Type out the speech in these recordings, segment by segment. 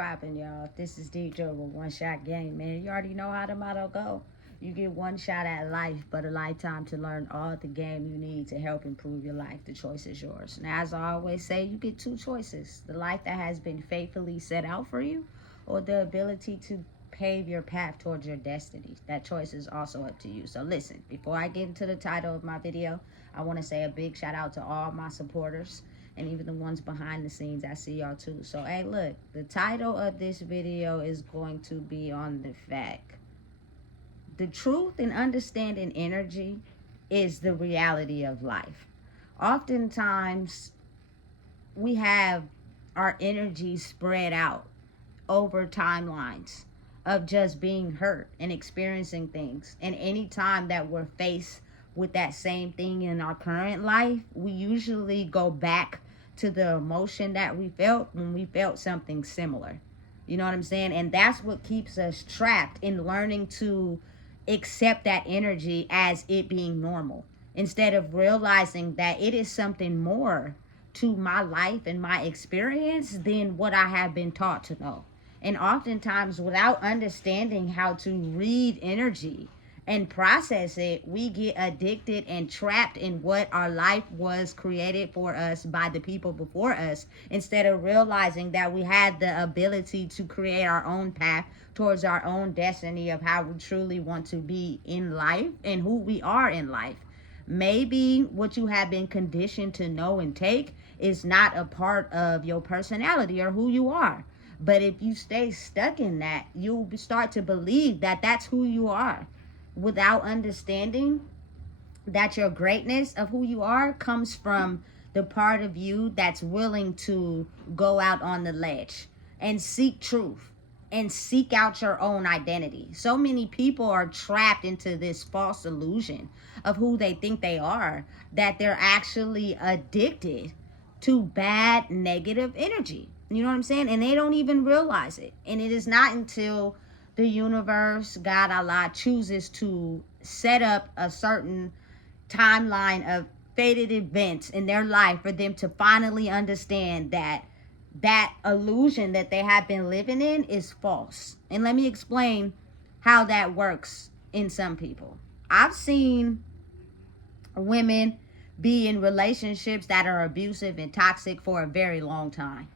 poppin', y'all? This is DJ with One Shot Game, man. You already know how the motto go. You get one shot at life, but a lifetime to learn all the game you need to help improve your life. The choice is yours. Now, as I always say, you get two choices. The life that has been faithfully set out for you, or the ability to pave your path towards your destiny. That choice is also up to you. So listen, before I get into the title of my video, I want to say a big shout out to all my supporters and even the ones behind the scenes. I see y'all too. So hey, look, the title of this video is going to be on the fact: the truth and understanding energy is the reality of life. Oftentimes we have our energy spread out over timelines of just being hurt and experiencing things. And anytime that we're faced with that same thing in our current life, we usually go back to the emotion that we felt when we felt something similar. You know what I'm saying? And that's what keeps us trapped in learning to accept that energy as it being normal, instead of realizing that it is something more to my life and my experience than what I have been taught to know. And oftentimes, without understanding how to read energy and process it, we get addicted and trapped in what our life was created for us by the people before us, instead of realizing that we had the ability to create our own path towards our own destiny of how we truly want to be in life and who we are in life. Maybe what you have been conditioned to know and take is not a part of your personality or who you are. But if you stay stuck in that, you'll start to believe that that's who you are, without understanding that your greatness of who you are comes from the part of you that's willing to go out on the ledge and seek truth and seek out your own identity. So many people are trapped into this false illusion of who they think they are, that they're actually addicted to bad, negative energy. You know what I'm saying? And they don't even realize it. And it is not until the universe, God, Allah, chooses to set up a certain timeline of fated events in their life for them to finally understand that that illusion that they have been living in is false. And let me explain how that works in some people. I've seen women be in relationships that are abusive and toxic for a very long time.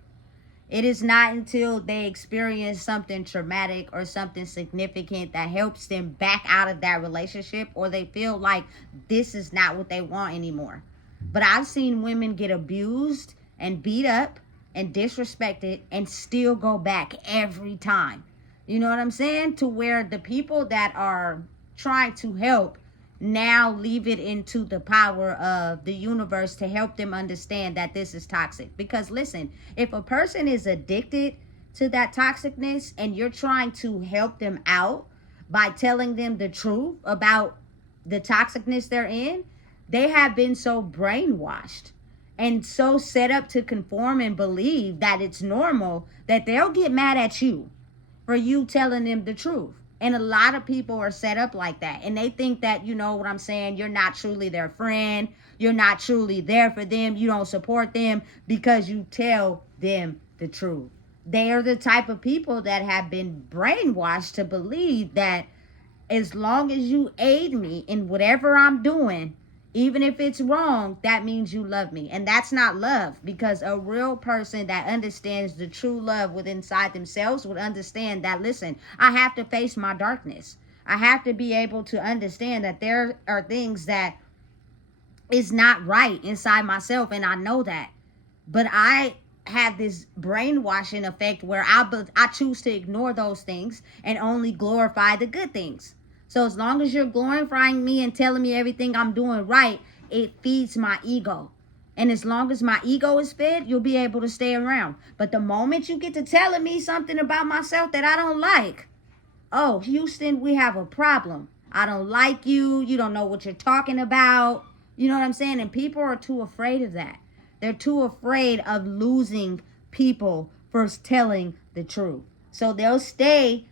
It is not until they experience something traumatic or something significant that helps them back out of that relationship, or they feel like this is not what they want anymore. But I've seen women get abused and beat up and disrespected and still go back every time. You know what I'm saying? To where the people that are trying to help now leave it into the power of the universe to help them understand that this is toxic. Because listen, if a person is addicted to that toxicness and you're trying to help them out by telling them the truth about the toxicness they're in, they have been so brainwashed and so set up to conform and believe that it's normal that they'll get mad at you for you telling them the truth. And a lot of people are set up like that. And they think that, you know what I'm saying, you're not truly their friend. You're not truly there for them. You don't support them because you tell them the truth. They are the type of people that have been brainwashed to believe that as long as you aid me in whatever I'm doing, even if it's wrong, that means you love me. And that's not love, because a real person that understands the true love within inside themselves would understand that, listen, I have to face my darkness. I have to be able to understand that there are things that is not right inside myself, and I know that. But I have this brainwashing effect where I choose to ignore those things and only glorify the good things. So as long as you're glorifying me and telling me everything I'm doing right, it feeds my ego. And as long as my ego is fed, you'll be able to stay around. But the moment you get to telling me something about myself that I don't like, oh, Houston, we have a problem. I don't like you. You don't know what you're talking about. You know what I'm saying? And people are too afraid of that. They're too afraid of losing people for telling the truth. So they'll stay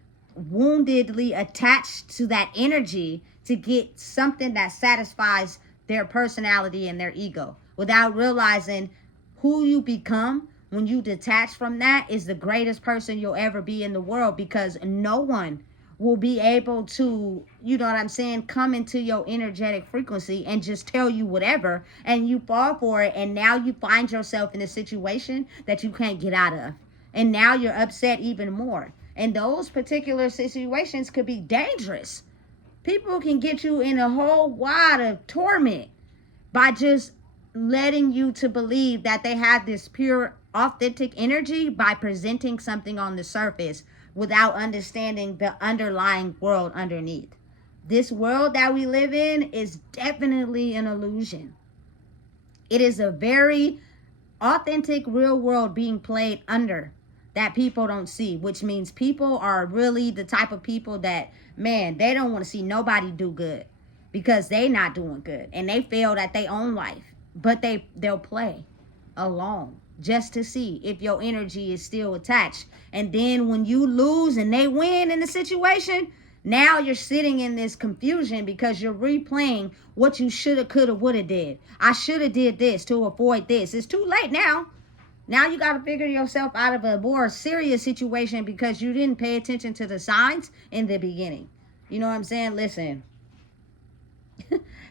woundedly attached to that energy to get something that satisfies their personality and their ego, without realizing who you become when you detach from that, is the greatest person you'll ever be in the world, because no one will be able to, you know what I'm saying, come into your energetic frequency and just tell you whatever, and you fall for it, and now you find yourself in a situation that you can't get out of, and now you're upset even more. And those particular situations could be dangerous. People can get you in a whole wad of torment by just letting you to believe that they have this pure, authentic energy by presenting something on the surface without understanding the underlying world underneath. This world that we live in is definitely an illusion. It is a very authentic, real world being played under that people don't see, which means people are really the type of people that, man, they don't want to see nobody do good because they not doing good and they failed at their own life. But they'll play along just to see if your energy is still attached. And then when you lose and they win in the situation, now you're sitting in this confusion because you're replaying what you shoulda, coulda, woulda did. I shoulda did this to avoid this. It's too late now. Now you got to figure yourself out of a more serious situation because you didn't pay attention to the signs in the beginning. You know what I'm saying? Listen,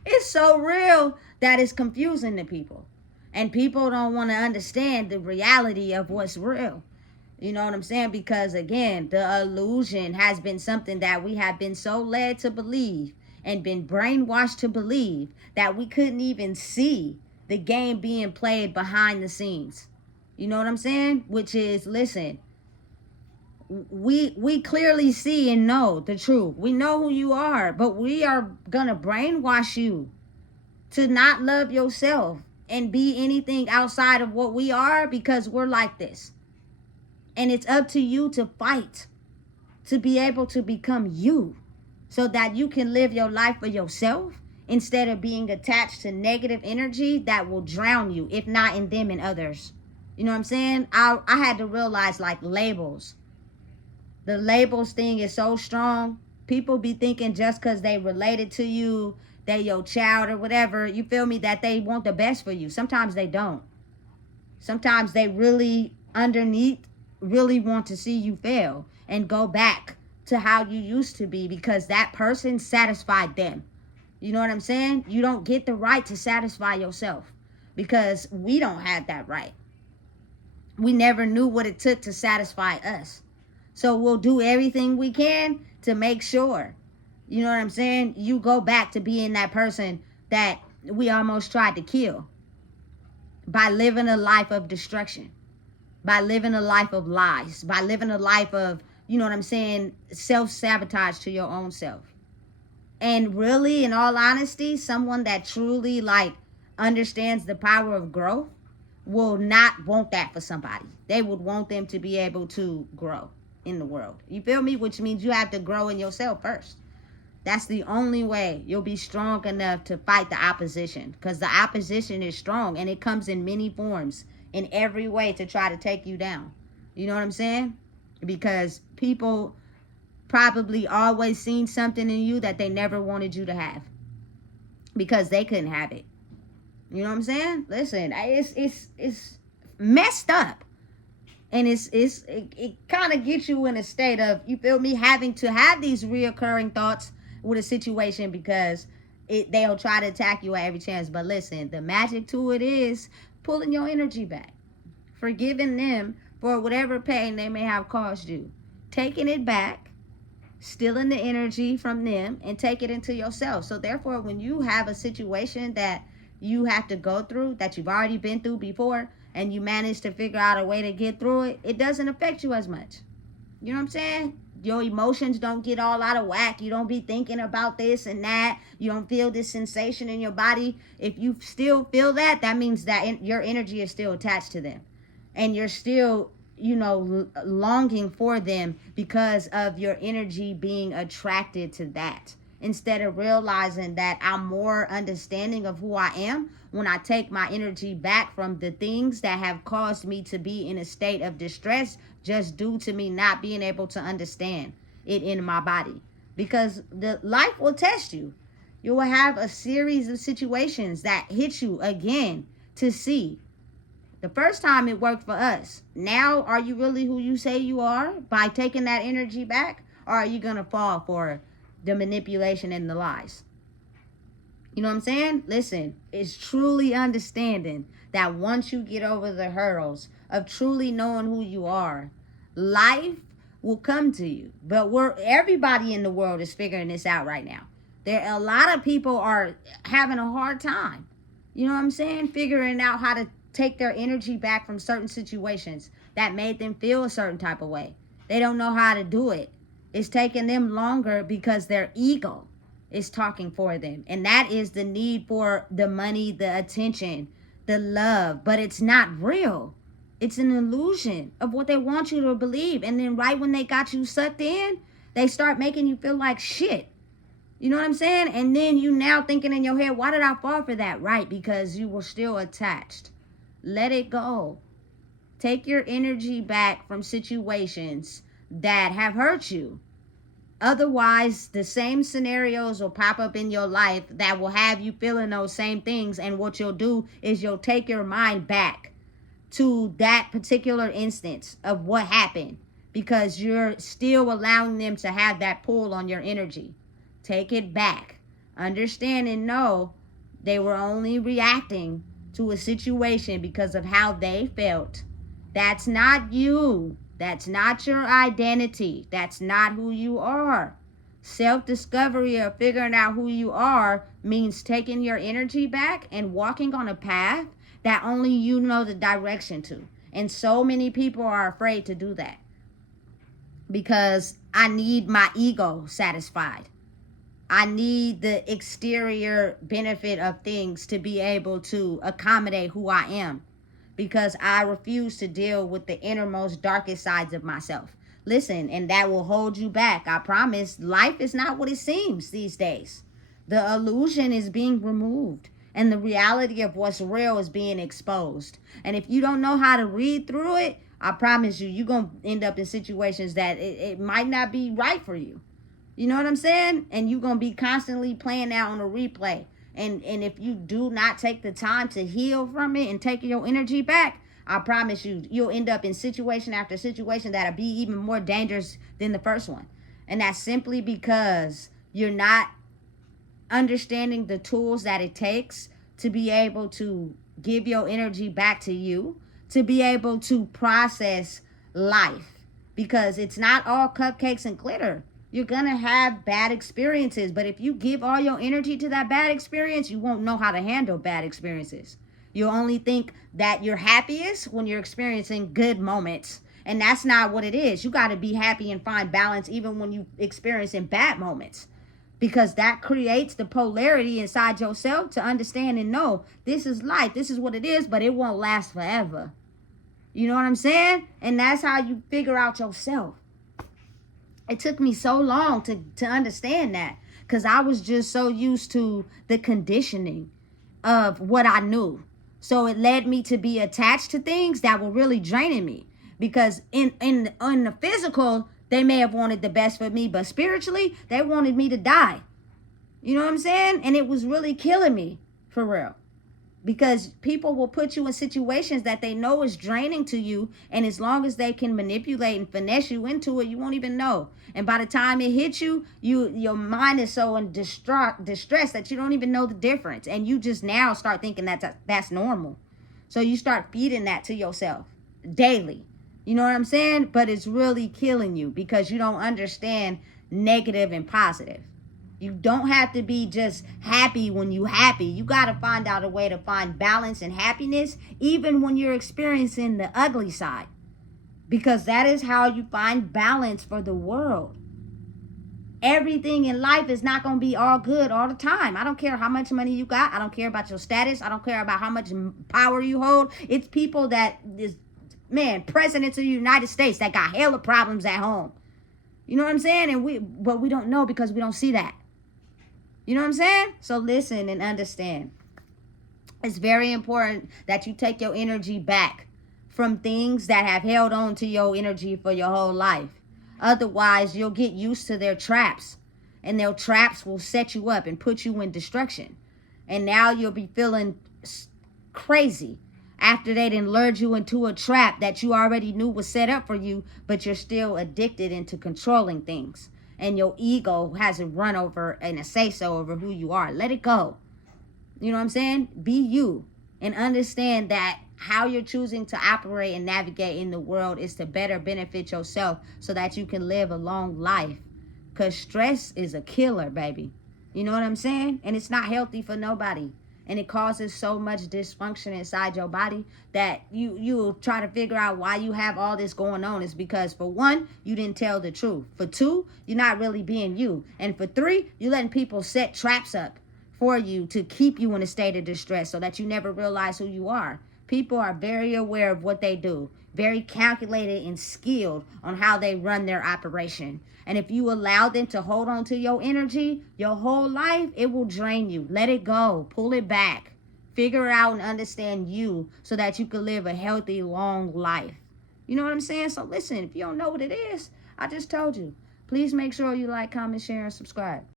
it's so real that it's confusing to people. And people don't want to understand the reality of what's real. You know what I'm saying? Because again, the illusion has been something that we have been so led to believe and been brainwashed to believe that we couldn't even see the game being played behind the scenes. You know what I'm saying? Which is, listen, we clearly see and know the truth. We know who you are, but we are gonna brainwash you to not love yourself and be anything outside of what we are because we're like this. And it's up to you to fight to be able to become you so that you can live your life for yourself instead of being attached to negative energy that will drown you, if not in them and others. You know what I'm saying? I had to realize, like, labels. The labels thing is so strong. People be thinking just because they related to you, they your child or whatever, you feel me, that they want the best for you. Sometimes they don't. Sometimes they really, underneath, really want to see you fail and go back to how you used to be because that person satisfied them. You know what I'm saying? You don't get the right to satisfy yourself because we don't have that right. We never knew what it took to satisfy us. So we'll do everything we can to make sure, you know what I'm saying, you go back to being that person that we almost tried to kill by living a life of destruction, by living a life of lies, by living a life of, you know what I'm saying, self-sabotage to your own self. And really, in all honesty, someone that truly, like, understands the power of growth will not want that for somebody. They would want them to be able to grow in the world. You feel me? Which means you have to grow in yourself first. That's the only way you'll be strong enough to fight the opposition, because the opposition is strong and it comes in many forms, in every way, to try to take you down. You know what I'm saying? Because people probably always seen something in you that they never wanted you to have because they couldn't have it. You know what I'm saying? Listen, it's messed up. And it kind of gets you in a state of, you feel me, having to have these reoccurring thoughts with a situation because they'll try to attack you at every chance. But listen, the magic to it is pulling your energy back, forgiving them for whatever pain they may have caused you, taking it back, stealing the energy from them, and take it into yourself. So therefore, when you have a situation that you have to go through, that you've already been through before, and you manage to figure out a way to get through it, it doesn't affect you as much. You know what I'm saying? Your emotions don't get all out of whack. You don't be thinking about this and that. You don't feel this sensation in your body. If you still feel that, that means that your energy is still attached to them. And you're still, you know, longing for them because of your energy being attracted to that. Instead of realizing that I'm more understanding of who I am when I take my energy back from the things that have caused me to be in a state of distress just due to me not being able to understand it in my body. Because the life will test you. You will have a series of situations that hit you again to see The first time it worked for us. Now, are you really who you say you are by taking that energy back? Or are you going to fall for the manipulation and the lies? You know what I'm saying? Listen, it's truly understanding that once you get over the hurdles of truly knowing who you are, life will come to you. But everybody in the world is figuring this out right now. A lot of people are having a hard time. You know what I'm saying? Figuring out how to take their energy back from certain situations that made them feel a certain type of way. They don't know how to do it. It's taking them longer because their ego is talking for them. And that is the need for the money, the attention, the love. But it's not real. It's an illusion of what they want you to believe. And then right when they got you sucked in, they start making you feel like shit. You know what I'm saying? And then you now thinking in your head, why did I fall for that? Right, because you were still attached. Let it go. Take your energy back from situations that have hurt you. Otherwise, the same scenarios will pop up in your life that will have you feeling those same things. And what you'll do is you'll take your mind back to that particular instance of what happened, because you're still allowing them to have that pull on your energy. Take it back. Understand and know they were only reacting to a situation because of how they felt. That's not you. That's not your identity. That's not who you are. Self-discovery of figuring out who you are means taking your energy back and walking on a path that only you know the direction to. And so many people are afraid to do that because I need my ego satisfied. I need the exterior benefit of things to be able to accommodate who I am, because I refuse to deal with the innermost, darkest sides of myself. Listen, and that will hold you back. I promise, life is not what it seems these days. The illusion is being removed, and the reality of what's real is being exposed. And if you don't know how to read through it, I promise you, you're going to end up in situations that it might not be right for you. You know what I'm saying? And you're going to be constantly playing that on a replay. And if you do not take the time to heal from it and take your energy back, I promise you, you'll end up in situation after situation that'll be even more dangerous than the first one. And that's simply because you're not understanding the tools that it takes to be able to give your energy back to you, to be able to process life. Because it's not all cupcakes and glitter. You're going to have bad experiences. But if you give all your energy to that bad experience, you won't know how to handle bad experiences. You'll only think that you're happiest when you're experiencing good moments. And that's not what it is. You got to be happy and find balance even when you experiencing bad moments. Because that creates the polarity inside yourself to understand and know this is life. This is what it is, but it won't last forever. You know what I'm saying? And that's how you figure out yourself. It took me so long to understand that, because I was just so used to the conditioning of what I knew. So it led me to be attached to things that were really draining me, because in the physical, they may have wanted the best for me, but spiritually, they wanted me to die. You know what I'm saying? And it was really killing me, for real. Because people will put you in situations that they know is draining to you. And as long as they can manipulate and finesse you into it, you won't even know. And by the time it hits you, your mind is so in distress that you don't even know the difference. And you just now start thinking that's normal. So you start feeding that to yourself daily. You know what I'm saying? But it's really killing you because you don't understand negative and positive. You don't have to be just happy when you're happy. You got to find out a way to find balance and happiness even when you're experiencing the ugly side. Because that is how you find balance for the world. Everything in life is not going to be all good all the time. I don't care how much money you got. I don't care about your status. I don't care about how much power you hold. It's people that is, presidents of the United States that got hella problems at home. You know what I'm saying? But we don't know because we don't see that. You know what I'm saying? So listen and understand. It's very important that you take your energy back from things that have held on to your energy for your whole life. Otherwise, you'll get used to their traps. And their traps will set you up and put you in destruction. And now you'll be feeling crazy after they done lured you into a trap that you already knew was set up for you, but you're still addicted into controlling things. And your ego has a run over and a say-so over who you are. Let it go. You know what I'm saying? Be you. And understand that how you're choosing to operate and navigate in the world is to better benefit yourself so that you can live a long life. Because stress is a killer, baby. You know what I'm saying? And it's not healthy for nobody. And it causes so much dysfunction inside your body that you'll try to figure out why you have all this going on. It's because, for one, you didn't tell the truth. For two, you're not really being you. And for three, you're letting people set traps up for you to keep you in a state of distress so that you never realize who you are. People are very aware of what they do, very calculated and skilled on how they run their operation. And if you allow them to hold on to your energy your whole life, it will drain you. Let it go. Pull it back. Figure out and understand you so that you can live a healthy, long life. You know what I'm saying? So listen, if you don't know what it is, I just told you. Please make sure you like, comment, share, and subscribe.